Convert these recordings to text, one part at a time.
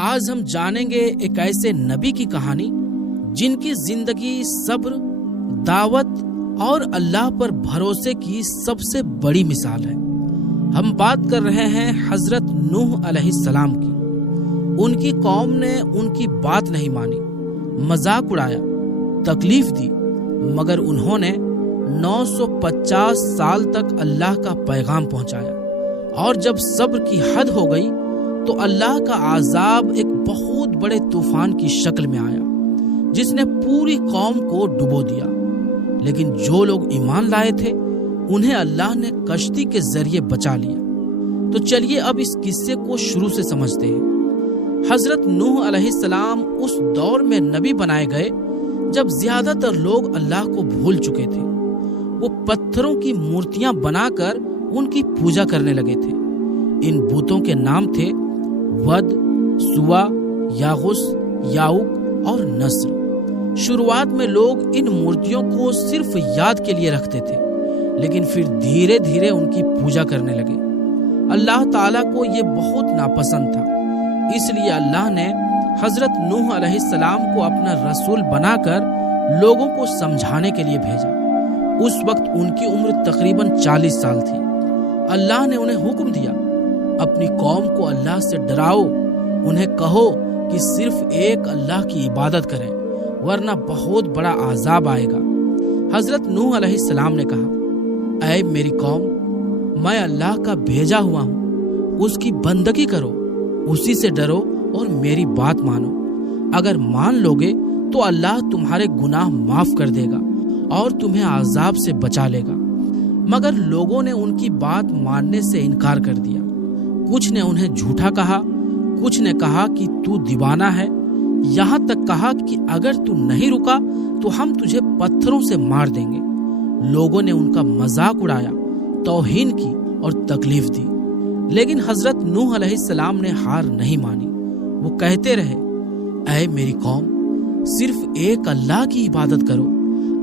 آج ہم جانیں گے ایک ایسے نبی کی کہانی جن کی زندگی صبر، دعوت اور اللہ پر بھروسے کی سب سے بڑی مثال ہے۔ ہم بات کر رہے ہیں حضرت نوح علیہ السلام کی۔ ان کی قوم نے ان کی بات نہیں مانی، مذاق اڑایا، تکلیف دی، مگر انہوں نے 950 سال تک اللہ کا پیغام پہنچایا، اور جب صبر کی حد ہو گئی تو اللہ کا عذاب ایک بہت بڑے طوفان کی شکل میں آیا جس نے پوری قوم کو ڈبو دیا۔ لیکن جو لوگ ایمان لائے تھے انہیں اللہ نے کشتی کے ذریعے بچا لیا۔ تو چلیے اب اس قصے کو شروع سے سمجھتے ہیں۔ حضرت نوح علیہ السلام اس دور میں نبی بنائے گئے جب زیادہ تر لوگ اللہ کو بھول چکے تھے۔ وہ پتھروں کی مورتیاں بنا کر ان کی پوجا کرنے لگے تھے۔ ان بتوں کے نام تھے ود، سوا، یاغس، یاؤق اور نصر۔ شروعات میں لوگ ان مورتیوں کو صرف یاد کے لیے رکھتے تھے، لیکن پھر دھیرے دھیرے ان کی پوجا کرنے لگے۔ اللہ تعالیٰ کو یہ بہت ناپسند تھا، اس لیے اللہ نے حضرت نوح علیہ السلام کو اپنا رسول بنا کر لوگوں کو سمجھانے کے لیے بھیجا۔ اس وقت ان کی عمر تقریباً 40 سال تھی۔ اللہ نے انہیں حکم دیا، اپنی قوم کو اللہ سے ڈراؤ، انہیں کہو کہ صرف ایک اللہ کی عبادت کریں، ورنہ بہت بڑا عذاب آئے گا۔ حضرت نوح علیہ السلام نے کہا، اے میری قوم، میں اللہ کا بھیجا ہوا ہوں، اس کی بندگی کرو، اسی سے ڈرو اور میری بات مانو۔ اگر مان لوگے تو اللہ تمہارے گناہ معاف کر دے گا اور تمہیں عذاب سے بچا لے گا۔ مگر لوگوں نے ان کی بات ماننے سے انکار کر دیا۔ کچھ نے انہیں جھوٹا کہا، کچھ نے کہا کہ تو دیوانہ ہے، یہاں تک کہا کہ اگر تو نہیں رکا تو ہم تجھے پتھروں سے مار دیں گے۔ لوگوں نے ان کا مذاق اڑایا، توہین کی اور تکلیف دی، لیکن حضرت نوح علیہ السلام نے ہار نہیں مانی۔ وہ کہتے رہے، اے میری قوم، صرف ایک اللہ کی عبادت کرو۔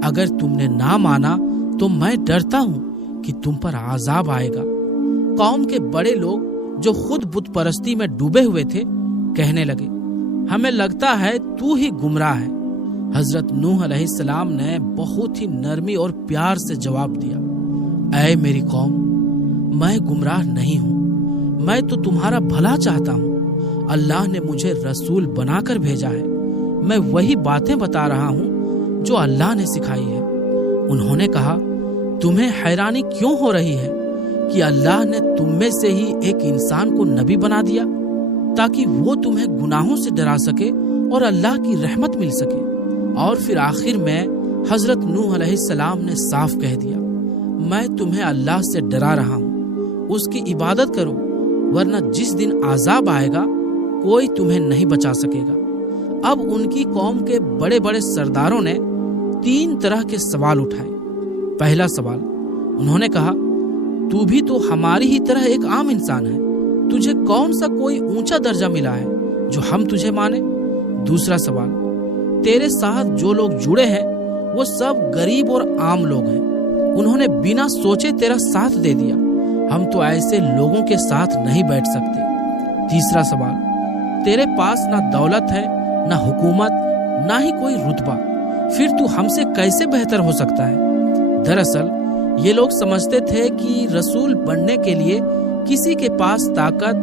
اگر تم نے نہ مانا تو میں ڈرتا ہوں کہ تم پر عذاب آئے گا۔ قوم کے بڑے لوگ جو خود بت پرستی میں ڈوبے ہوئے تھے کہنے لگے، ہمیں لگتا ہے تو ہی گمراہ ہے۔ حضرت نوح علیہ السلام نے بہت ہی نرمی اور پیار سے جواب دیا، اے میری قوم، میں گمراہ نہیں ہوں، میں تو تمہارا بھلا چاہتا ہوں۔ اللہ نے مجھے رسول بنا کر بھیجا ہے، میں وہی باتیں بتا رہا ہوں جو اللہ نے سکھائی ہے۔ انہوں نے کہا، تمہیں حیرانی کیوں ہو رہی ہے کہ اللہ نے تم میں سے ہی ایک انسان کو نبی بنا دیا تاکہ وہ تمہیں گناہوں سے ڈرا سکے اور اللہ کی رحمت مل سکے۔ اور پھر آخر میں حضرت نوح علیہ السلام نے صاف کہہ دیا، میں تمہیں اللہ سے ڈرا رہا ہوں، اس کی عبادت کرو، ورنہ جس دن عذاب آئے گا کوئی تمہیں نہیں بچا سکے گا۔ اب ان کی قوم کے بڑے بڑے سرداروں نے 3 طرح کے سوال اٹھائے۔ پہلا سوال، انہوں نے کہا، تو بھی تو ہماری ہی طرح ایک عام انسان ہے، تجھے کون سا کوئی اونچا درجہ ملا ہے جو ہم تجھے مانے؟ دوسرا سوال، تیرے ساتھ جو لوگ جڑے ہیں وہ سب غریب اور عام لوگ ہیں، انہوں نے بنا سوچے تیرا ساتھ دے دیا، ہم تو ایسے لوگوں کے ساتھ نہیں بیٹھ سکتے۔ تیسرا سوال، تیرے پاس نہ دولت ہے، نہ حکومت، نہ ہی کوئی رتبہ، پھر تو ہم سے کیسے بہتر ہو سکتا ہے؟ دراصل یہ لوگ سمجھتے تھے کہ رسول بننے کے لیے کسی کے پاس طاقت،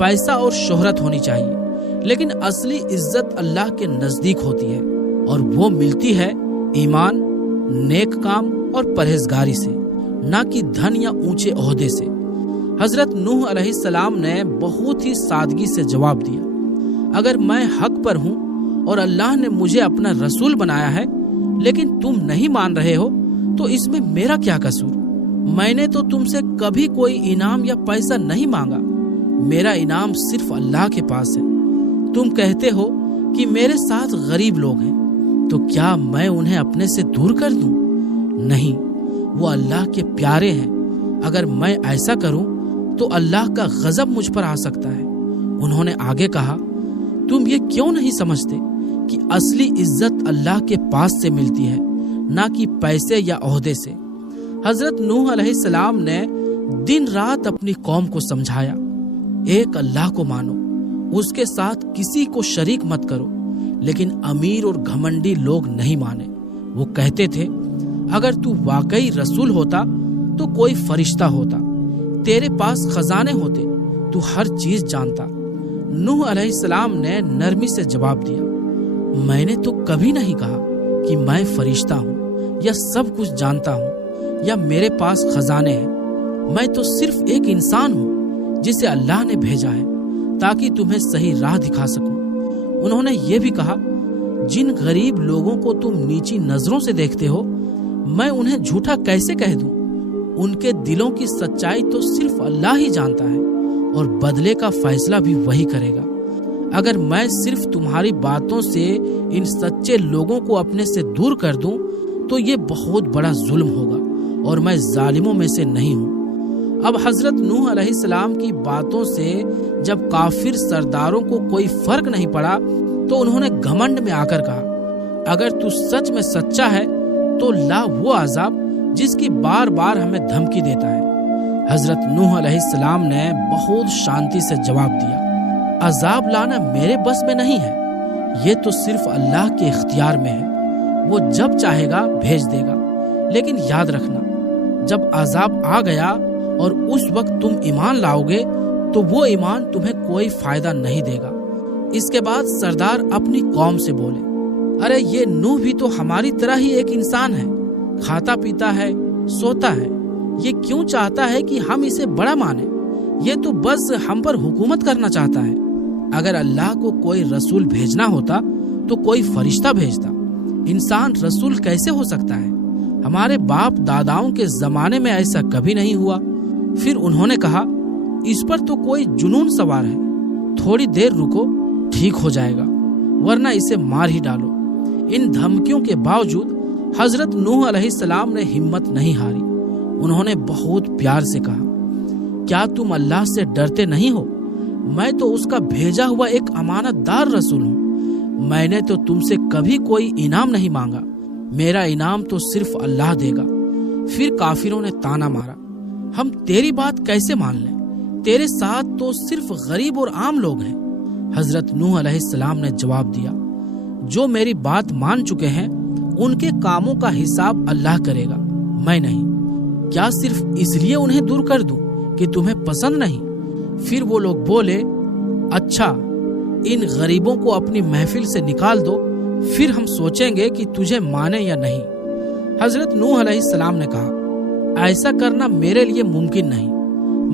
پیسہ اور شہرت ہونی چاہیے، لیکن اصلی عزت اللہ کے نزدیک ہوتی ہے، اور وہ ملتی ہے ایمان، نیک کام اور پرہیزگاری سے، نہ کہ دھن یا اونچے عہدے سے۔ حضرت نوح علیہ السلام نے بہت ہی سادگی سے جواب دیا، اگر میں حق پر ہوں اور اللہ نے مجھے اپنا رسول بنایا ہے لیکن تم نہیں مان رہے ہو تو اس میں میرا کیا قصور؟ میں نے تو تم سے کبھی کوئی انعام یا پیسہ نہیں مانگا، میرا انعام صرف اللہ کے پاس ہے۔ تم کہتے ہو کہ میرے ساتھ غریب لوگ ہیں، تو کیا میں انہیں اپنے سے دور کر دوں؟ نہیں، وہ اللہ کے پیارے ہیں، اگر میں ایسا کروں تو اللہ کا غضب مجھ پر آ سکتا ہے۔ انہوں نے آگے کہا، تم یہ کیوں نہیں سمجھتے کہ اصلی عزت اللہ کے پاس سے ملتی ہے، نہ کہ پیسے یا عہدے سے؟ حضرت نوح علیہ السلام نے دن رات اپنی قوم کو سمجھایا، ایک اللہ کو مانو، اس کے ساتھ کسی کو شریک مت کرو۔ لیکن امیر اور گھمنڈی لوگ نہیں مانے۔ وہ کہتے تھے اگر تو واقعی رسول ہوتا تو کوئی فرشتہ ہوتا، تیرے پاس خزانے ہوتے، تو ہر چیز جانتا۔ نوح علیہ السلام نے نرمی سے جواب دیا، میں نے تو کبھی نہیں کہا کہ میں فرشتہ ہوں یا سب کچھ جانتا ہوں یا میرے پاس خزانے ہیں۔ میں تو صرف ایک انسان ہوں جسے اللہ نے بھیجا ہے تاکہ تمہیں صحیح راہ دکھا سکوں۔ انہوں نے یہ بھی کہا، جن غریب لوگوں کو تم نیچی نظروں سے دیکھتے ہو، میں انہیں جھوٹا کیسے کہہ دوں؟ ان کے دلوں کی سچائی تو صرف اللہ ہی جانتا ہے، اور بدلے کا فیصلہ بھی وہی کرے گا۔ اگر میں صرف تمہاری باتوں سے ان سچے لوگوں کو اپنے سے دور کر دوں تو یہ بہت بڑا ظلم ہوگا، اور میں ظالموں میں سے نہیں ہوں۔ اب حضرت نوح علیہ السلام کی باتوں سے جب کافر سرداروں کو کوئی فرق نہیں پڑا تو انہوں نے گھمنڈ میں آ کر کہا، اگر تو سچ میں سچا ہے تو لا وہ عذاب جس کی بار بار ہمیں دھمکی دیتا ہے۔ حضرت نوح علیہ السلام نے بہت شانتی سے جواب دیا، عذاب لانا میرے بس میں نہیں ہے، یہ تو صرف اللہ کے اختیار میں ہے، وہ جب چاہے گا بھیج دے گا۔ لیکن یاد رکھنا، جب عذاب آ گیا اور اس وقت تم ایمان لاؤ گے تو وہ ایمان تمہیں کوئی فائدہ نہیں دے گا۔ اس کے بعد سردار اپنی قوم سے بولے، ارے یہ نوح بھی تو ہماری طرح ہی ایک انسان ہے، کھاتا پیتا ہے، سوتا ہے، یہ کیوں چاہتا ہے کہ ہم اسے بڑا مانیں؟ یہ تو بس ہم پر حکومت کرنا چاہتا ہے۔ اگر اللہ کو کوئی رسول بھیجنا ہوتا تو کوئی فرشتہ بھیجتا، انسان رسول کیسے ہو سکتا ہے؟ ہمارے باپ داداؤں کے زمانے میں ایسا کبھی نہیں ہوا۔ پھر انہوں نے کہا، اس پر تو کوئی جنون سوار ہے، تھوڑی دیر رکو، ٹھیک ہو جائے گا، ورنہ اسے مار ہی ڈالو۔ ان دھمکیوں کے باوجود حضرت نوح علیہ السلام نے ہمت نہیں ہاری۔ انہوں نے بہت پیار سے کہا، کیا تم اللہ سے ڈرتے نہیں ہو؟ میں تو اس کا بھیجا ہوا ایک امانت دار رسول ہوں، میں نے تو تم سے کبھی کوئی انعام نہیں مانگا، میرا انعام تو صرف اللہ دے گا۔ پھر کافروں نے تانا مارا، ہم تیری بات کیسے مان لیں؟ تیرے ساتھ تو صرف غریب اور عام لوگ ہیں۔ حضرت نوح علیہ السلام نے جواب دیا، جو میری بات مان چکے ہیں ان کے کاموں کا حساب اللہ کرے گا، میں نہیں۔ کیا صرف اس لیے انہیں دور کر دوں کہ تمہیں پسند نہیں؟ پھر وہ لوگ بولے، اچھا ان غریبوں کو اپنی محفل سے نکال دو، پھر ہم سوچیں گے کہ تجھے مانے یا نہیں۔ حضرت نوح علیہ السلام نے کہا، ایسا کرنا میرے لیے ممکن نہیں،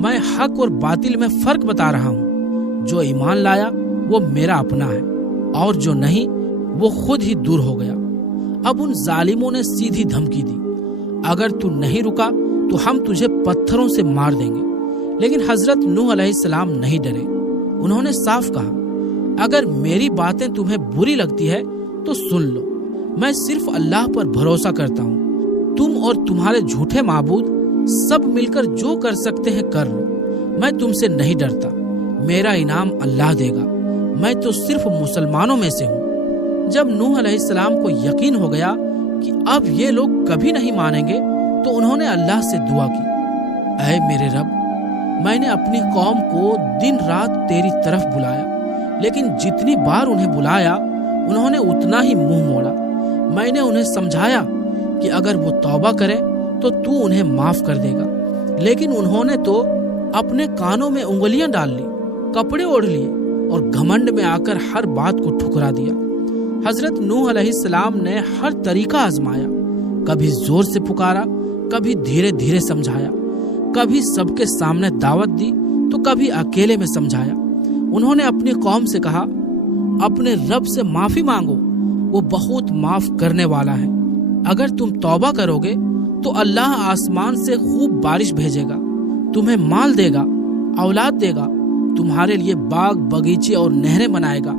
میں حق اور باطل میں فرق بتا رہا ہوں، جو ایمان لایا وہ میرا اپنا ہے، اور جو نہیں وہ خود ہی دور ہو گیا۔ اب ان ظالموں نے سیدھی دھمکی دی، اگر تو نہیں رکا تو ہم تجھے پتھروں سے مار دیں گے۔ لیکن حضرت نوح علیہ السلام نہیں ڈرے، انہوں نے صاف کہا، اگر میری باتیں تمہیں بری لگتی ہے تو سن لو، میں صرف اللہ پر بھروسہ کرتا ہوں، تم اور تمہارے جھوٹے معبود سب مل کر جو کر سکتے ہیں کر لو، میں تم سے نہیں ڈرتا، میرا انعام اللہ دے گا، میں تو صرف مسلمانوں میں سے ہوں۔ جب نوح علیہ السلام کو یقین ہو گیا کہ اب یہ لوگ کبھی نہیں مانیں گے تو انہوں نے اللہ سے دعا کی، اے میرے رب، میں نے اپنی قوم کو دن رات تیری طرف بلایا، لیکن جتنی بار انہیں بلایا انہوں نے اتنا ہی منہ موڑا۔ میں نے انہیں سمجھایا کہ اگر وہ توبہ کرے تو تو انہیں معاف کر دے گا، لیکن انہوں نے تو اپنے کانوں میں انگلیاں ڈال لی، کپڑے اوڑھ لیے اور گھمنڈ میں آ کر ہر بات کو ٹھکرا دیا۔ حضرت نوح علیہ السلام نے ہر طریقہ آزمایا، کبھی زور سے پکارا، کبھی دھیرے دھیرے سمجھایا، کبھی سب کے سامنے دعوت دی تو کبھی اکیلے میں سمجھایا۔ انہوں نے اپنی قوم سے کہا، اپنے رب سے معافی مانگو، وہ بہت معاف کرنے والا ہے۔ اگر تم توبہ کرو گے تو اللہ آسمان سے خوب بارش بھیجے گا، تمہیں مال دے گا، اولاد دے گا، تمہارے لیے باغ باغیچے اور نہریں بنائے گا۔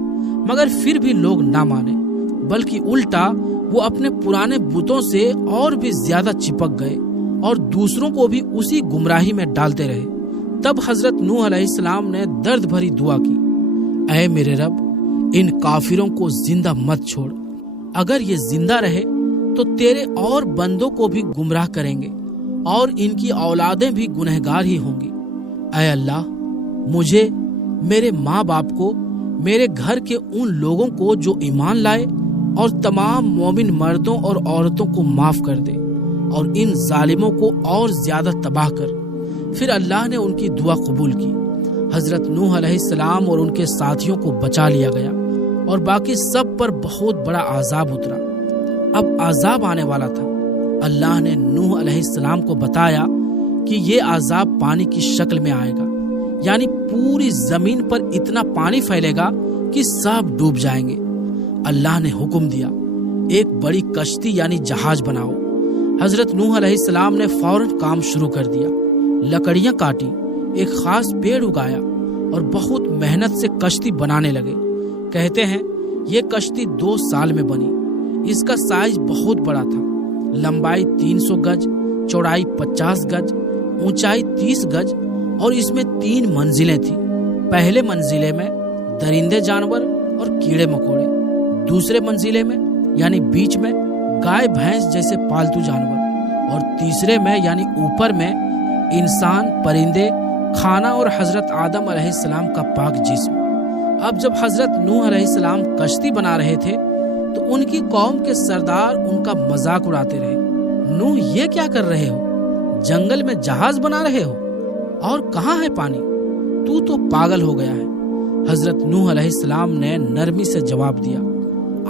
مگر پھر بھی لوگ نہ مانے، بلکہ الٹا وہ اپنے پرانے بتوں سے اور بھی زیادہ چپک گئے اور دوسروں کو بھی اسی گمراہی میں ڈالتے رہے۔ تب حضرت نوح علیہ السلام نے درد بھری دعا کی، اے میرے رب، ان کافروں کو زندہ مت چھوڑ، اگر یہ زندہ رہے تو تیرے اور بندوں کو بھی گمراہ کریں گے اور ان کی اولادیں بھی گنہگار ہی ہوں گی۔ اے اللہ، مجھے، میرے ماں باپ کو میرے گھر کے ان لوگوں کو جو ایمان لائے اور تمام مومن مردوں اور عورتوں کو معاف کر دے اور ان ظالموں کو اور زیادہ تباہ کر۔ پھر اللہ نے ان کی دعا قبول کی۔ حضرت نوح علیہ السلام اور ان کے ساتھیوں کو بچا لیا گیا اور باقی سب پر بہت بڑا عذاب اترا۔ اب عذاب آنے والا تھا۔ اللہ نے نوح علیہ السلام کو بتایا کہ یہ عذاب پانی کی شکل میں آئے گا، یعنی پوری زمین پر اتنا پانی پھیلے گا کہ سب ڈوب جائیں گے۔ اللہ نے حکم دیا، ایک بڑی کشتی یعنی جہاز بناؤ۔ حضرت نوح علیہ السلام نے فوراً کام شروع کر دیا، لکڑیاں کاٹی، ایک خاص پیڑ اگایا اور بہت محنت سے کشتی بنانے لگے۔ کہتے ہیں یہ کشتی 2 سال میں بنی۔ اس کا سائز بہت بڑا تھا، لمبائی 300 گج، چوڑائی 50 گج، اونچائی 30 گج اور اس میں 3 منزلیں تھیں۔ پہلے منزلے میں درندے جانور اور کیڑے مکوڑے، دوسرے منزلے میں یعنی بیچ میں گائے بھینس جیسے پالتو جانور، اور تیسرے میں یعنی اوپر میں انسان، پرندے، کھانا اور حضرت آدم علیہ السلام کا پاک جسم۔ اب جب حضرت نوح علیہ السلام کشتی بنا رہے تھے تو ان کی قوم کے سردار ان کا مذاق اڑاتے رہے۔ نوح یہ کیا کر رہے ہو؟ جنگل میں جہاز بنا رہے ہو؟ اور کہاں ہے پانی؟ تو پاگل ہو گیا ہے۔ حضرت نوح علیہ السلام نے نرمی سے جواب دیا،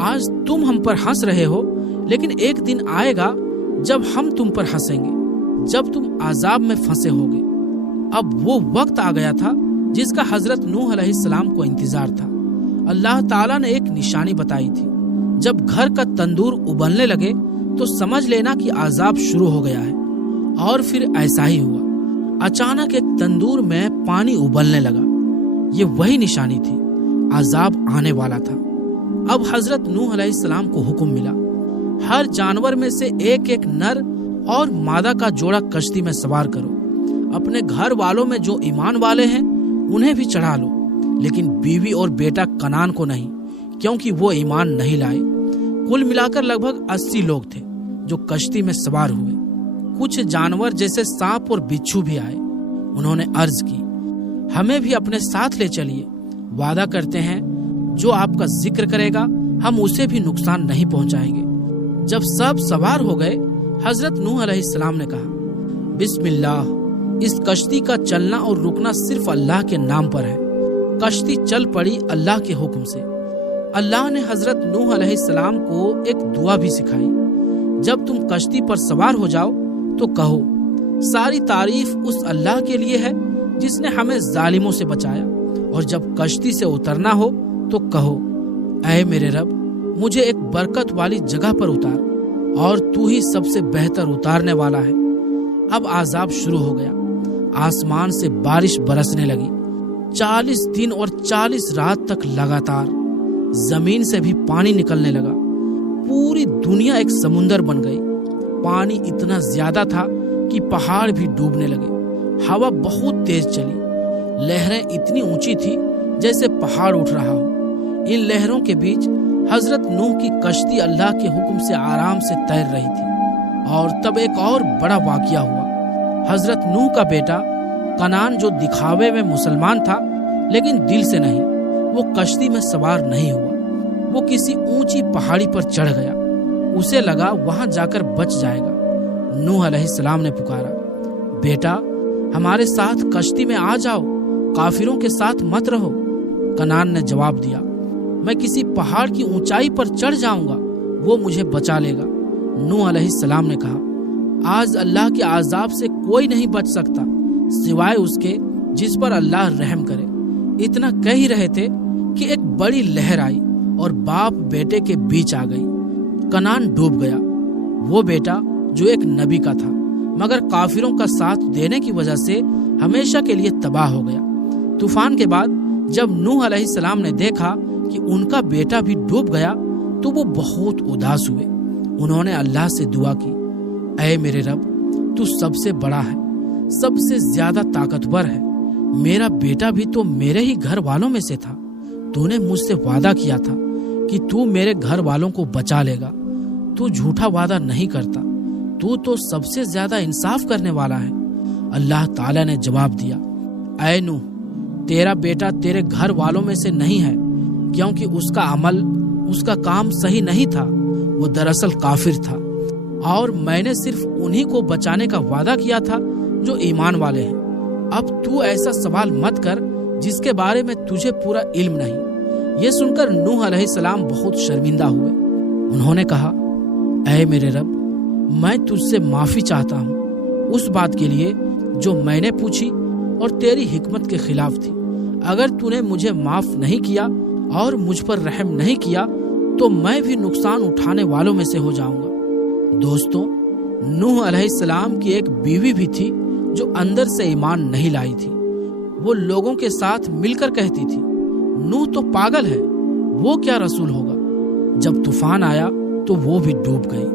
آج تم ہم پر ہنس رہے ہو، لیکن ایک دن آئے گا جب ہم تم پر ہنسیں گے، جب تم عذاب میں پھنسے ہوگے۔ اب وہ وقت آ گیا تھا جس کا حضرت نوح علیہ السلام کو انتظار تھا۔ اللہ تعالیٰ نے ایک نشانی بتائی تھی، جب گھر کا تندور ابلنے لگے تو سمجھ لینا کہ عذاب شروع ہو گیا ہے۔ اور پھر ایسا ہی ہوا، اچانک ایک تندور میں پانی ابلنے لگا۔ یہ وہی نشانی تھی، عذاب آنے والا تھا۔ اب حضرت نوح علیہ السلام کو حکم ملا، ہر جانور میں سے ایک ایک نر اور مادہ کا جوڑا کشتی میں سوار کرو، اپنے گھر والوں میں جو ایمان والے ہیں انہیں بھی چڑھا لو، لیکن بیوی اور بیٹا کنان کو نہیں، کیونکہ وہ ایمان نہیں لائے۔ کل ملا کر لگ بھگ 80 لوگ تھے جو کشتی میں سوار ہوئے۔ کچھ جانور جیسے سانپ اور بچھو بھی آئے۔ انہوں نے عرض کی، ہمیں بھی اپنے ساتھ لے چلیے، وعدہ کرتے ہیں جو آپ کا ذکر کرے گا ہم اسے بھی نقصان نہیں پہنچائیں گے۔ جب سب سوار ہو گئے، حضرت نوح علیہ السلام نے کہا، بسم اللہ، اس کشتی کا چلنا اور رکنا صرف اللہ کے نام پر ہے۔ کشتی چل پڑی اللہ کے حکم سے۔ اللہ نے حضرت نوح علیہ السلام کو ایک دعا بھی سکھائی، جب تم کشتی پر سوار ہو جاؤ تو کہو، ساری تعریف اس اللہ کے لیے ہے جس نے ہمیں ظالموں سے بچایا، اور جب کشتی سے اترنا ہو تو کہو، اے میرے رب، مجھے ایک برکت والی جگہ پر اتار، اور تو ہی سب سے بہتر اتارنے والا ہے۔ اب عذاب شروع ہو گیا، آسمان سے بارش برسنے لگی، 40 دن اور 40 رات تک لگاتار۔ زمین سے بھی پانی نکلنے لگا، پوری دنیا ایک سمندر بن گئی۔ پانی اتنا زیادہ تھا کہ پہاڑ بھی ڈوبنے لگے۔ ہوا بہت تیز چلی، لہریں اتنی اونچی تھی جیسے پہاڑ اٹھ رہا ہو۔ ان لہروں کے بیچ حضرت نوح کی کشتی اللہ کے حکم سے آرام سے تیر رہی تھی۔ اور تب ایک اور بڑا واقعہ ہوا۔ حضرت نوح کا بیٹا کنان، جو دکھاوے میں مسلمان تھا لیکن دل سے نہیں، وہ کشتی میں سوار نہیں ہوا۔ وہ کسی اونچی پہاڑی پر چڑھ گیا، اسے لگا وہاں جا کر بچ جائے گا۔ نوح علیہ السلام نے پکارا، بیٹا ہمارے ساتھ کشتی میں آ جاؤ، کافروں کے ساتھ مت رہو۔ کنان نے جواب دیا، میں کسی پہاڑ کی اونچائی پر چڑھ جاؤں گا، وہ مجھے بچا لے گا۔ نوح علیہ السلام نے کہا، آج اللہ کے عذاب سے کوئی نہیں بچ سکتا سوائے اس کے جس پر اللہ رحم کرے۔ اتنا کہہ ہی رہے تھے کہ ایک بڑی لہر آئی اور باپ بیٹے کے بیچ آ گئی۔ کنان ڈوب گیا، وہ بیٹا جو ایک نبی کا تھا مگر کافروں کا ساتھ دینے کی وجہ سے ہمیشہ کے لیے تباہ ہو گیا۔ طوفان کے بعد جب نوح علیہ السلام نے دیکھا کہ ان کا بیٹا بھی ڈوب گیا تو وہ بہت اداس ہوئے۔ انہوں نے اللہ سے دعا کی، اے میرے رب، تو سب سے بڑا ہے، سب سے زیادہ طاقتور ہے، میرا بیٹا بھی تو میرے ہی گھر والوں میں سے تھا۔ تو نے مجھ سے وعدہ کیا تھا کہ تو میرے گھر والوں کو بچا لے گا، تو جھوٹا وعدہ نہیں کرتا، تو سب سے زیادہ انصاف کرنے والا ہے۔ اللہ تعالیٰ نے جواب دیا، اے نوح، تیرا بیٹا تیرے گھر والوں میں سے نہیں ہے، کیونکہ اس کا عمل، اس کا کام صحیح نہیں تھا، وہ دراصل کافر تھا، اور میں نے صرف انہی کو بچانے کا وعدہ کیا تھا جو ایمان والے ہیں۔ اب تو ایسا سوال مت کر جس کے بارے میں تجھے پورا علم نہیں۔ یہ سن کر نوح علیہ السلام بہت شرمندہ ہوئے۔ انہوں نے کہا، اے میرے رب، میں تجھ سے معافی چاہتا ہوں اس بات کے لیے جو میں نے پوچھی اور تیری حکمت کے خلاف تھی۔ اگر تو نے مجھے معاف نہیں کیا اور مجھ پر رحم نہیں کیا تو میں بھی نقصان اٹھانے والوں میں سے ہو جاؤں گا۔ دوستوں، نوح علیہ السلام کی ایک بیوی بھی تھی جو اندر سے ایمان نہیں لائی تھی۔ وہ لوگوں کے ساتھ مل کر کہتی تھی، نوح تو پاگل ہے، وہ کیا رسول ہوگا۔ جب طوفان آیا تو وہ بھی ڈوب گئی۔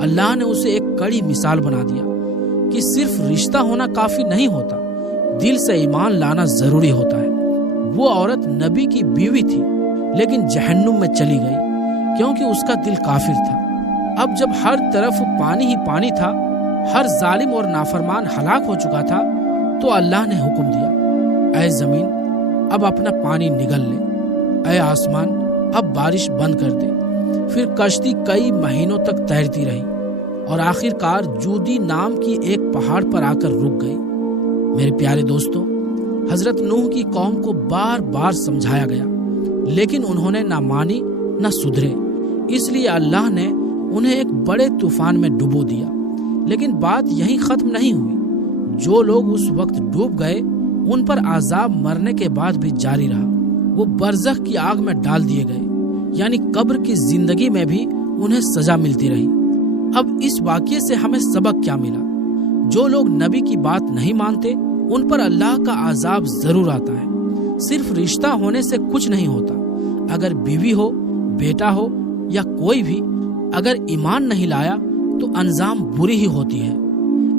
اللہ نے اسے ایک کڑی مثال بنا دیا کہ صرف رشتہ ہونا کافی نہیں ہوتا، دل سے ایمان لانا ضروری ہوتا ہے۔ وہ عورت نبی کی بیوی تھی لیکن جہنم میں چلی گئی کیونکہ اس کا دل کافر تھا۔ اب جب ہر طرف پانی ہی پانی تھا، ہر ظالم اور نافرمان ہلاک ہو چکا تھا، تو اللہ نے حکم دیا، اے زمین اب اپنا پانی نگل لے، اے آسمان اب بارش بند کر دے۔ پھر کشتی کئی مہینوں تک تیرتی رہی اور آخر کار جودی نام کی ایک پہاڑ پر آ کر رک گئی۔ میرے پیارے دوستوں، حضرت نوح کی قوم کو بار بار سمجھایا گیا لیکن انہوں نے نہ مانی نہ سدھرے، اس لیے اللہ نے انہیں ایک بڑے طوفان میں ڈبو دیا۔ لیکن بات یہیں ختم نہیں ہوئی۔ جو لوگ اس وقت ڈوب گئے ان پر عذاب مرنے کے بعد بھی جاری رہا۔ وہ برزخ کی آگ میں ڈال دیے گئے، یعنی قبر کی زندگی میں بھی انہیں سزا ملتی رہی۔ اب اس واقعے سے ہمیں سبق کیا ملا؟ جو لوگ نبی کی بات نہیں مانتے ان پر اللہ کا عذاب ضرور آتا ہے۔ صرف رشتہ ہونے سے کچھ نہیں ہوتا۔ اگر بیوی ہو، بیٹا ہو یا کوئی بھی اگر ایمان نہیں لایا تو انجام بری ہی ہوتی ہے۔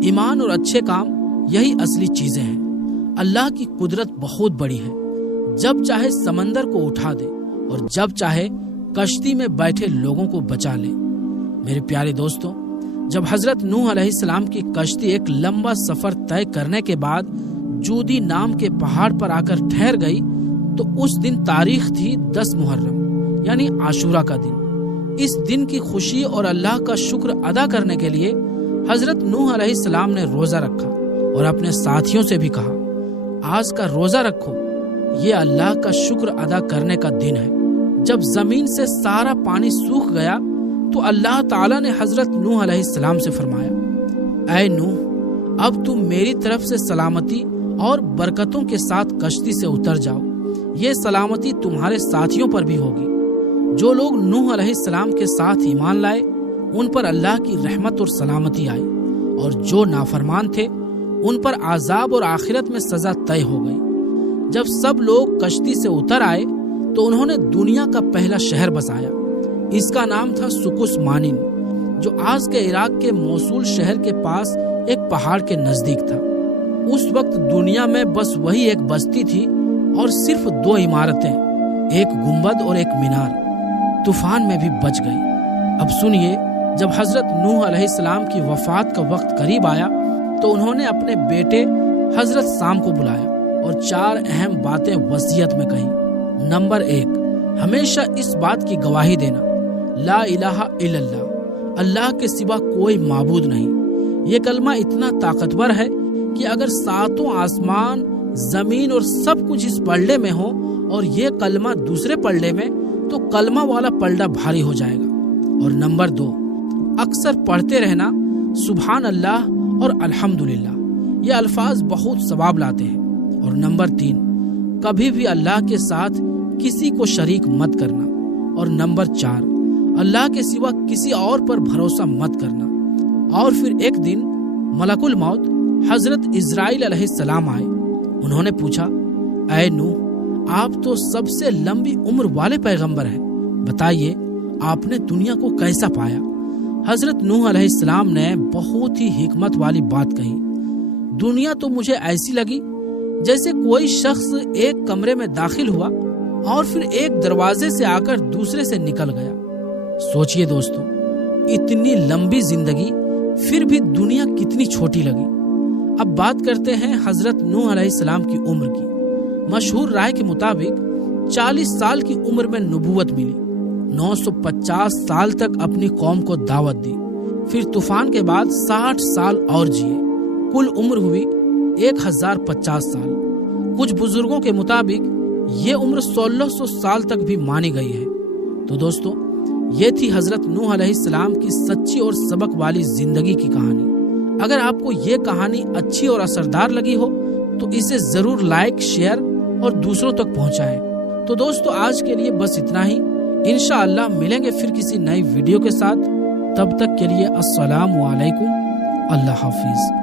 ایمان اور اچھے کام یہی اصلی چیزیں ہیں۔ اللہ کی قدرت بہت بڑی ہے، جب چاہے سمندر کو اٹھا دے اور جب چاہے کشتی میں بیٹھے لوگوں کو بچا لے۔ میرے پیارے دوستوں، جب حضرت نوح علیہ السلام کی کشتی ایک لمبا سفر طے کرنے کے بعد جودی نام کے پہاڑ پر آ کر ٹھہر گئی تو اس دن تاریخ تھی 10 محرم، یعنی عاشورہ کا دن۔ اس دن کی خوشی اور اللہ کا شکر ادا کرنے کے لیے حضرت نوح علیہ السلام نے روزہ رکھا اور اپنے ساتھیوں سے بھی کہا، آج کا روزہ رکھو، یہ اللہ کا شکر ادا کرنے کا دن ہے۔ جب زمین سے سارا پانی سوکھ گیا تو اللہ تعالیٰ نے حضرت نوح علیہ السلام سے فرمایا، اے نوح، اب تم میری طرف سے سلامتی اور برکتوں کے ساتھ کشتی سے اتر جاؤ۔ یہ سلامتی تمہارے ساتھیوں پر بھی ہوگی۔ جو لوگ نوح علیہ السلام کے ساتھ ایمان لائے ان پر اللہ کی رحمت اور سلامتی آئی، اور جو نافرمان تھے ان پر عذاب اور آخرت میں سزا طے ہو گئی۔ جب سب لوگ کشتی سے اتر آئے تو انہوں نے دنیا کا پہلا شہر بسایا۔ اس کا نام تھا سکوس مانن، جو آج کے عراق کے موصول شہر کے پاس ایک پہاڑ کے نزدیک تھا۔ اس وقت دنیا میں بس وہی ایک بستی تھی اور صرف 2 عمارتیں، ایک گنبد اور ایک مینار، طوفان میں بھی بچ گئی۔ اب سنیے، جب حضرت نوح علیہ السلام کی وفات کا وقت قریب آیا تو انہوں نے اپنے بیٹے حضرت سام کو بلایا اور 4 اہم باتیں وصیت میں کہی۔ نمبر 1، ہمیشہ اس بات کی گواہی دینا، لا الہ الا اللہ، اللہ کے سوا کوئی معبود نہیں۔ یہ کلمہ اتنا طاقتور ہے کہ اگر 7 آسمان، زمین اور سب کچھ اس پلڑے میں ہو اور یہ کلمہ دوسرے پلڑے میں تو کلمہ والا پلڑا بھاری ہو جائے گا۔ اور نمبر 2، اکثر پڑھتے رہنا سبحان اللہ اور الحمدللہ، یہ الفاظ بہت ثواب لاتے ہیں۔ اور نمبر 3، کبھی بھی اللہ کے ساتھ کسی کو شریک مت کرنا۔ اور نمبر 4، اللہ کے سوا کسی اور پر بھروسہ مت کرنا۔ اور پھر ایک دن ملک الموت حضرت اسرائیل علیہ السلام آئے۔ انہوں نے پوچھا، اے نوح، آپ تو سب سے لمبی عمر والے پیغمبر ہیں، بتائیے آپ نے دنیا کو کیسا پایا؟ حضرت نوح علیہ السلام نے بہت ہی حکمت والی بات کہی، دنیا تو مجھے ایسی لگی جیسے کوئی شخص ایک کمرے میں داخل ہوا اور پھر ایک دروازے سے آ کر دوسرے سے نکل گیا۔ سوچئے دوستو، اتنی لمبی زندگی پھر بھی دنیا کتنی چھوٹی لگی۔ اب بات کرتے ہیں حضرت نوح علیہ السلام کی عمر کی۔ مشہور رائے کے مطابق 40 سال کی عمر میں نبوت ملی، 950 سال تک اپنی قوم کو دعوت دی، پھر طوفان کے بعد 60 سال اور جیے، کل عمر ہوئی 1050 سال۔ کچھ بزرگوں کے مطابق یہ عمر 1600 سال تک بھی مانی گئی ہے۔ تو دوستو، یہ تھی حضرت نوح علیہ السلام کی سچی اور سبق والی زندگی کی کہانی۔ اگر آپ کو یہ کہانی اچھی اور اثردار لگی ہو تو اسے ضرور لائک، شیئر اور دوسروں تک پہنچائیں۔ تو دوستو، آج کے لیے بس اتنا ہی۔ انشاءاللہ ملیں گے پھر کسی نئی ویڈیو کے ساتھ۔ تب تک کے لیے السلام علیکم، اللہ حافظ۔